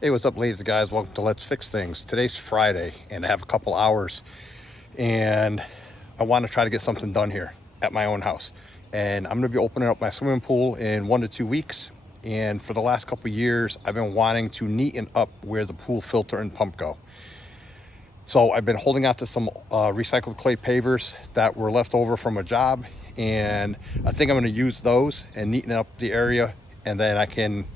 Hey, what's up, lazy guys? Welcome to Let's Fix Things. Today's Friday, and I have a couple hours, and I want to try to get something done here at my own house. And I'm going to be opening up my swimming pool in 1 to 2 weeks. And for the last couple years, I've been wanting to neaten up where the pool filter and pump go. So I've been holding out to some recycled clay pavers that were left over from a job, and I think I'm going to use those and neaten up the area, and then I can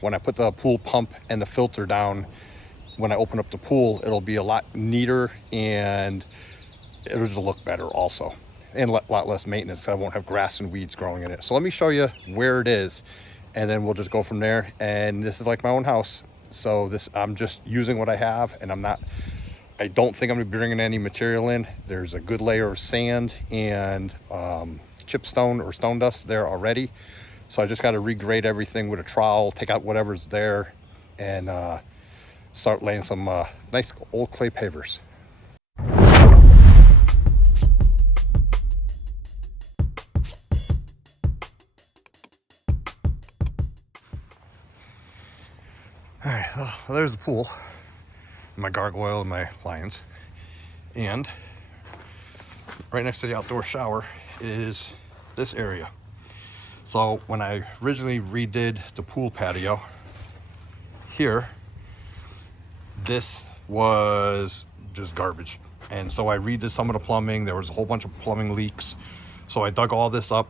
when I put the pool pump and the filter down, when I open up the pool, it'll be a lot neater and it'll just look better also, and a lot less maintenance, because I won't have grass and weeds growing in it. So let me show you where it is, and then we'll just go from there. And this is like my own house, so I'm just using what I have, and I don't think I'm gonna be bringing any material in. There's a good layer of sand and chipstone or stone dust there already. So I just got to regrade everything with a trowel, take out whatever's there, and start laying some nice old clay pavers. All right, so there's the pool, my gargoyle and my lions, and right next to the outdoor shower is this area. So when I originally redid the pool patio here, this was just garbage. And so I redid some of the plumbing. There was a whole bunch of plumbing leaks. So I dug all this up,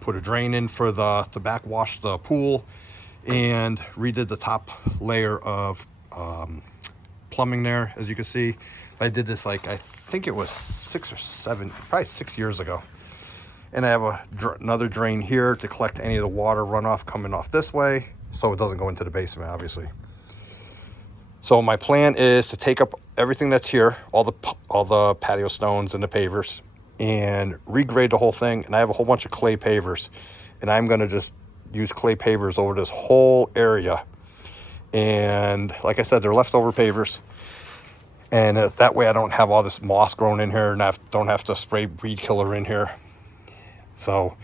put a drain in for to backwash the pool, and redid the top layer of plumbing there. As you can see, I did this like, I think it was 6 or 7, probably 6 years ago. And I have another drain here to collect any of the water runoff coming off this way, so it doesn't go into the basement, obviously. So my plan is to take up everything that's here, all the patio stones and the pavers, and regrade the whole thing. And I have a whole bunch of clay pavers, and I'm going to just use clay pavers over this whole area. And like I said, they're leftover pavers, and that way I don't have all this moss growing in here, and I don't have to spray weed killer in here. So, all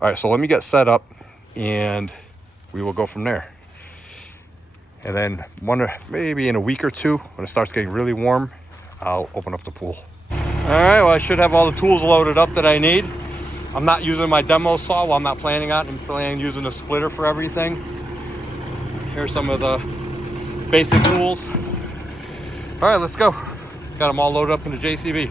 right, so let me get set up and we will go from there. And then maybe in a week or two, when it starts getting really warm, I'll open up the pool. All right, well, I should have all the tools loaded up that I need. I'm not using my demo saw. Well, I'm not planning on it. I'm planning on using a splitter for everything. Here's some of the basic tools. All right, let's go. Got them all loaded up in the JCB.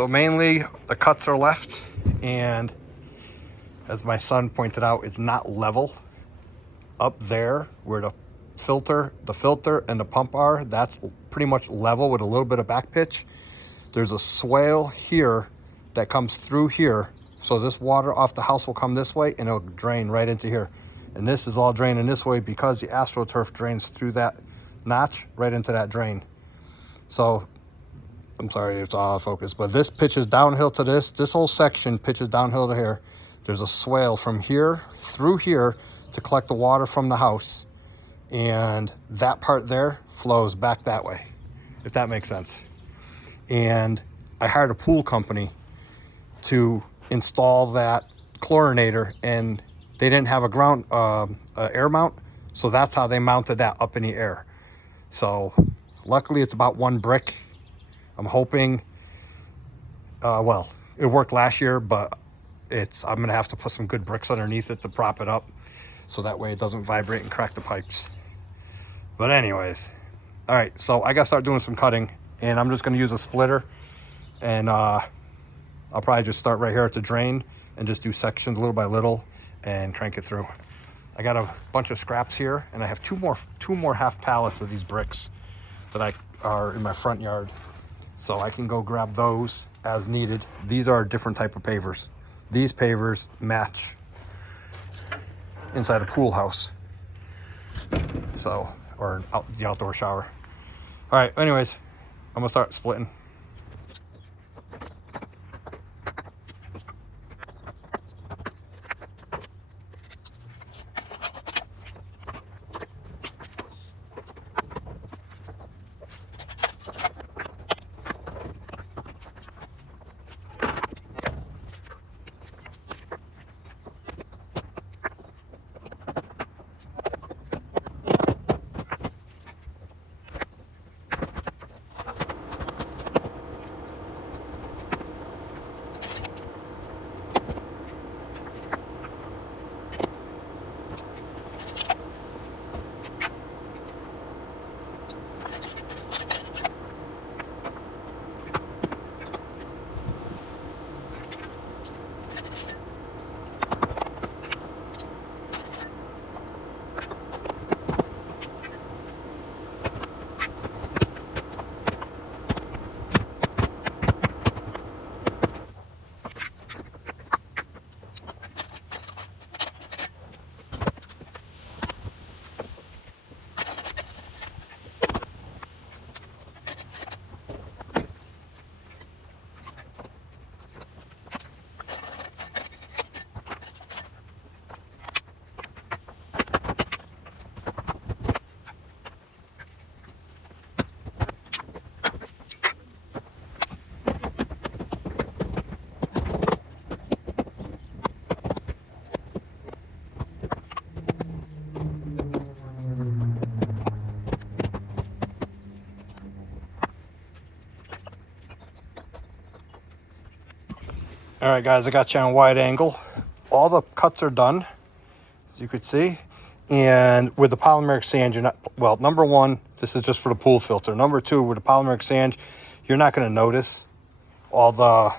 So mainly the cuts are left And as my son pointed out, it's not level. Up there where the filter and the pump are, that's pretty much level with a little bit of back pitch. There's a swale here that comes through here. So this water off the house will come this way and it'll drain right into here. And this is all draining this way because the AstroTurf drains through that notch right into that drain. So I'm sorry, it's all out of focus, but this pitches downhill to this whole section pitches downhill to here. There's a swale from here through here to collect the water from the house. And that part there flows back that way, if that makes sense. And I hired a pool company to install that chlorinator, and they didn't have a ground air mount, so that's how they mounted that up in the air. So luckily it's about 1 brick. I'm hoping, well, it worked last year, but I'm gonna have to put some good bricks underneath it to prop it up, so that way it doesn't vibrate and crack the pipes. But anyways, all right, so I gotta start doing some cutting, and I'm just gonna use a splitter, and I'll probably just start right here at the drain and just do sections little by little and crank it through. I got a bunch of scraps here, and I have two more half pallets of these bricks that are in my front yard, so I can go grab those as needed. These are a different type of pavers. These pavers match inside a pool house, so, or the outdoor shower. All right, anyways, I'm gonna start splitting. All right, guys, I got you on wide angle. All the cuts are done, as you could see. And with the polymeric sand, you're not, well, number one, this is just for the pool filter. Number two, with the polymeric sand, you're not gonna notice all the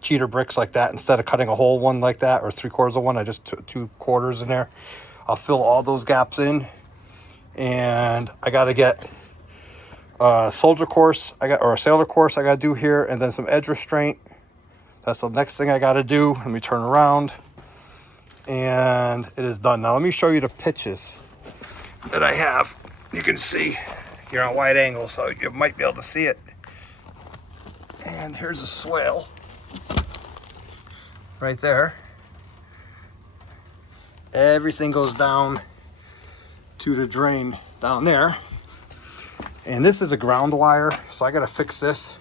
cheater bricks like that. Instead of cutting a whole one like that, or 3/4 of one, I just took 2/4 in there. I'll fill all those gaps in. And I gotta get a soldier course, or a sailor course I gotta do here, and then some edge restraint. That's the next thing I got to do. Let me turn around, and it is done. Now let me show you the pitches that I have. You can see here on wide angle, so you might be able to see it. And here's a swale right there. Everything goes down to the drain down there. And this is a ground wire, so I got to fix this.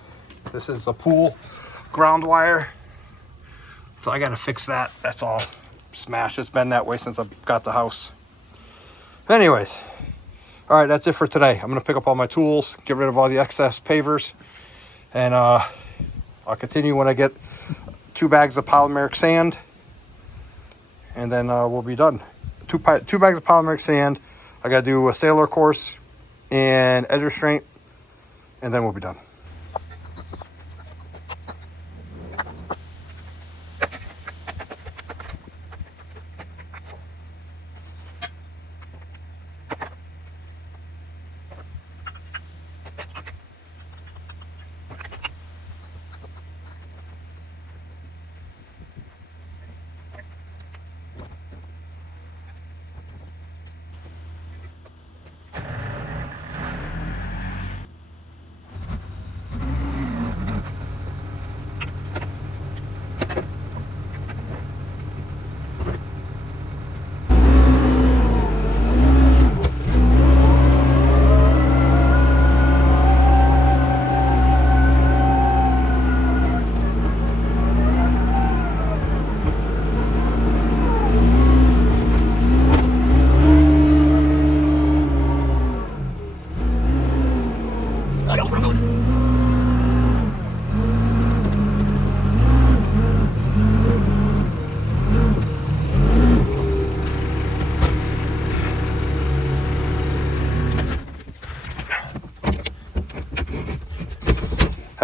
This is a pool ground wire, so I gotta fix that. That's all smashed. It's been that way since I got the house. Anyways, all right, that's it for today. I'm gonna pick up all my tools, get rid of all the excess pavers, and I'll continue when I get 2 bags of polymeric sand, and then we'll be done. 2 bags of polymeric sand. I gotta do a sailor course and edge restraint, and then we'll be done.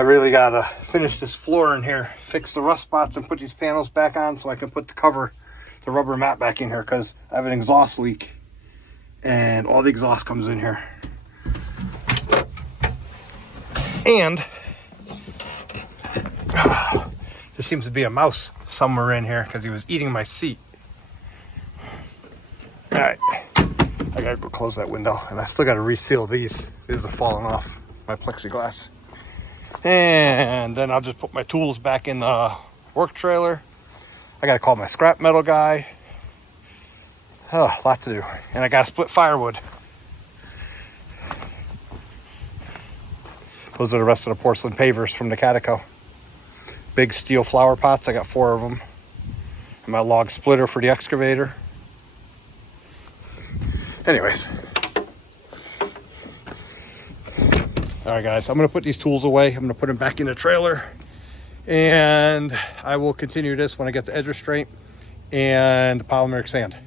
really gotta finish this floor in here, fix the rust spots, and put these panels back on so I can put the cover, the rubber mat back in here, because I have an exhaust leak and all the exhaust comes in here. And there seems to be a mouse somewhere in here because he was eating my seat. All right, I gotta go close that window, and I still gotta reseal these. These are falling off my plexiglass. And then I'll just put my tools back in the work trailer. I gotta call my scrap metal guy. Oh, a lot to do. And I gotta split firewood. Those are the rest of the porcelain pavers from the Catico. Big steel flower pots, I got 4 of them. And my log splitter for the excavator. Anyways. All right, guys, I'm gonna put these tools away. I'm gonna put them back in the trailer. And I will continue this when I get the edge restraint and the polymeric sand.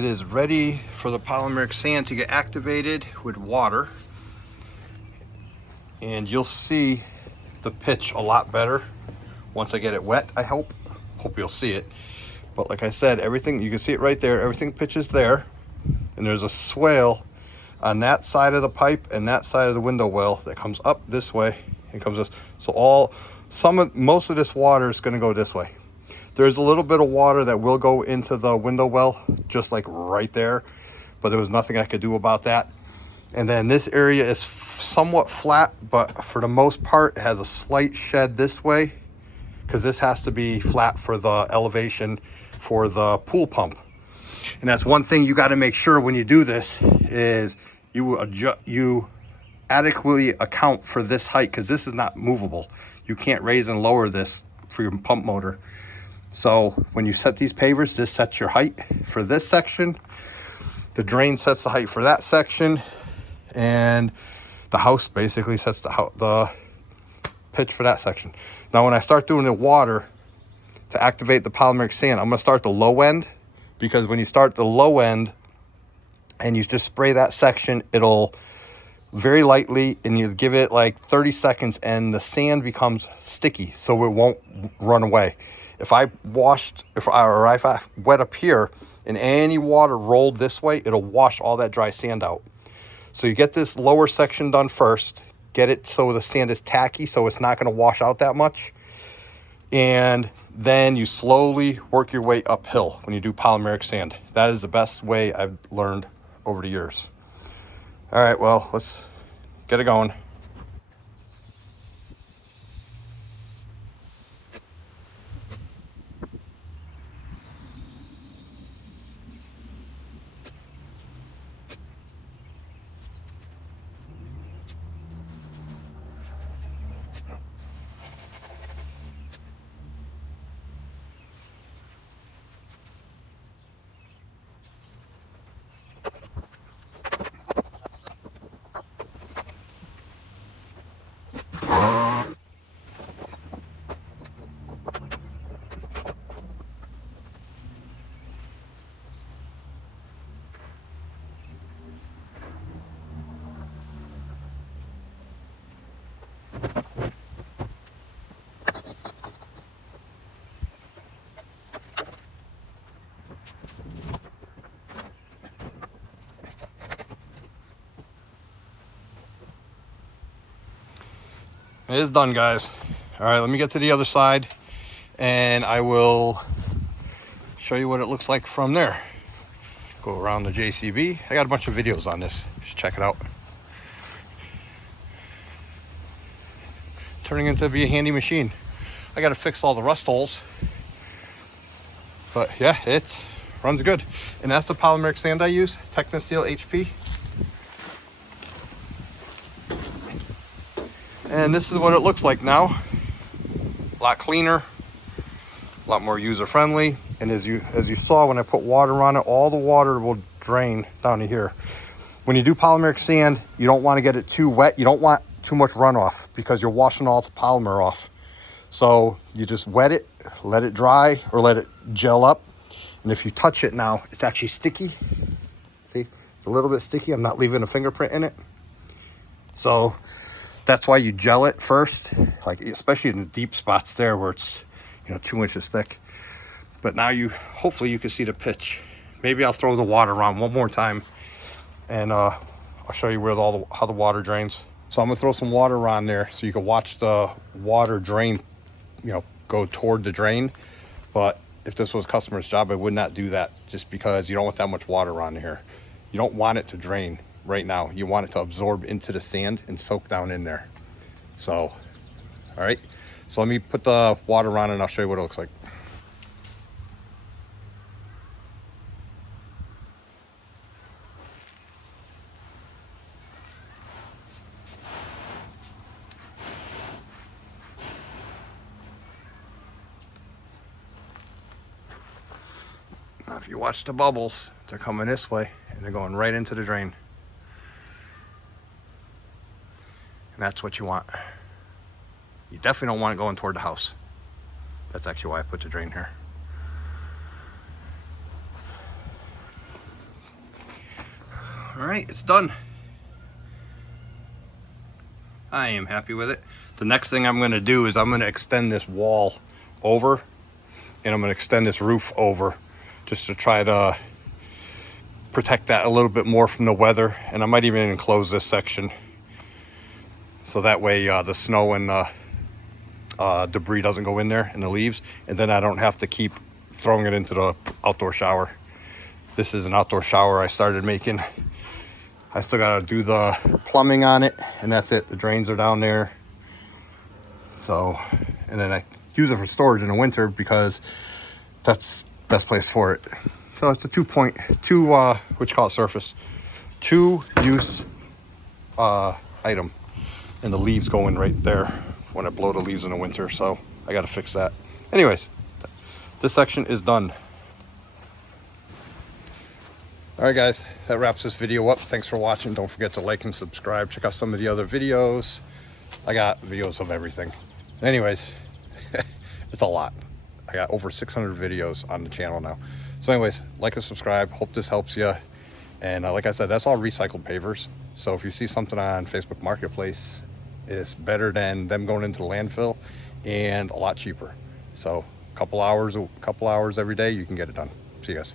it is ready for the polymeric sand to get activated with water. And you'll see the pitch a lot better once I get it wet, I hope. Hope you'll see it. But like I said, everything, you can see it right there, everything pitches there. And there's a swale on that side of the pipe and that side of the window well that comes up this way and comes this. So most of this water is going to go this way. There's a little bit of water that will go into the window well, just like right there, but there was nothing I could do about that. And then this area is somewhat flat, but for the most part it has a slight shed this way, because this has to be flat for the elevation for the pool pump. And that's one thing you got to make sure when you do this is you adequately account for this height, because this is not movable. You can't raise and lower this for your pump motor. So when you set these pavers, this sets your height for this section. The drain sets the height for that section. And the house basically sets the pitch for that section. Now when I start doing the water to activate the polymeric sand, I'm going to start the low end, because when you start the low end and you just spray that section, it'll very lightly, and you give it like 30 seconds and the sand becomes sticky, so it won't run away. If I wet up here and any water rolled this way, it'll wash all that dry sand out. So you get this lower section done first, get it so the sand is tacky, so it's not going to wash out that much. And then you slowly work your way uphill when you do polymeric sand. That is the best way I've learned over the years. All right, well, let's get it going. It is done, guys. All right, let me get to the other side and I will show you what it looks like from there. Go around the JCB. I got a bunch of videos on this. Just check it out. Turning into be a handy machine. I got to fix all the rust holes. But yeah, it runs good. And that's the polymeric sand I use, Techniseal HP. And this is what it looks like now. A lot cleaner, a lot more user-friendly. And as you saw when I put water on it, all the water will drain down to here. When you do polymeric sand, you don't want to get it too wet. You don't want too much runoff because you're washing all the polymer off. So you just wet it, let it dry, or let it gel up. And if you touch it now, it's actually sticky. See, it's a little bit sticky. I'm not leaving a fingerprint in it. So that's why you gel it first, like especially in the deep spots there where it's 2 inches thick. But now hopefully you can see the pitch. Maybe I'll throw the water on one more time and I'll show you where how the water drains. So I'm gonna throw some water on there so you can watch the water drain, go toward the drain. But if this was a customer's job, I would not do that, just because you don't want that much water on here. You don't want it to drain right now. You want it to absorb into the sand and soak down in there. So, all right. So let me put the water on and I'll show you what it looks like. Now, if you watch the bubbles, they're coming this way and they're going right into the drain. And that's what you want. You definitely don't want it going toward the house. That's actually why I put the drain here. All right, it's done. I am happy with it. The next thing I'm going to do is I'm going to extend this wall over, and I'm going to extend this roof over just to try to protect that a little bit more from the weather. And I might even enclose this section so that way the snow and the debris doesn't go in there, and the leaves, and then I don't have to keep throwing it into the outdoor shower. This is an outdoor shower I started making. I still got to do the plumbing on it, and that's it. The drains are down there. So, and then I use it for storage in the winter because that's the best place for it. So it's a what you call it, surface, 2-use item, and the leaves go in right there when I blow the leaves in the winter. So I got to fix that. Anyways, this section is done. All right, guys, that wraps this video up. Thanks for watching. Don't forget to like and subscribe. Check out some of the other videos. I got videos of everything. Anyways, it's a lot. I got over 600 videos on the channel now. So anyways, like and subscribe. Hope this helps you. And like I said, that's all recycled pavers. So if you see something on Facebook Marketplace, it's better than them going into the landfill, and a lot cheaper. So a couple hours every day, you can get it done. See you guys.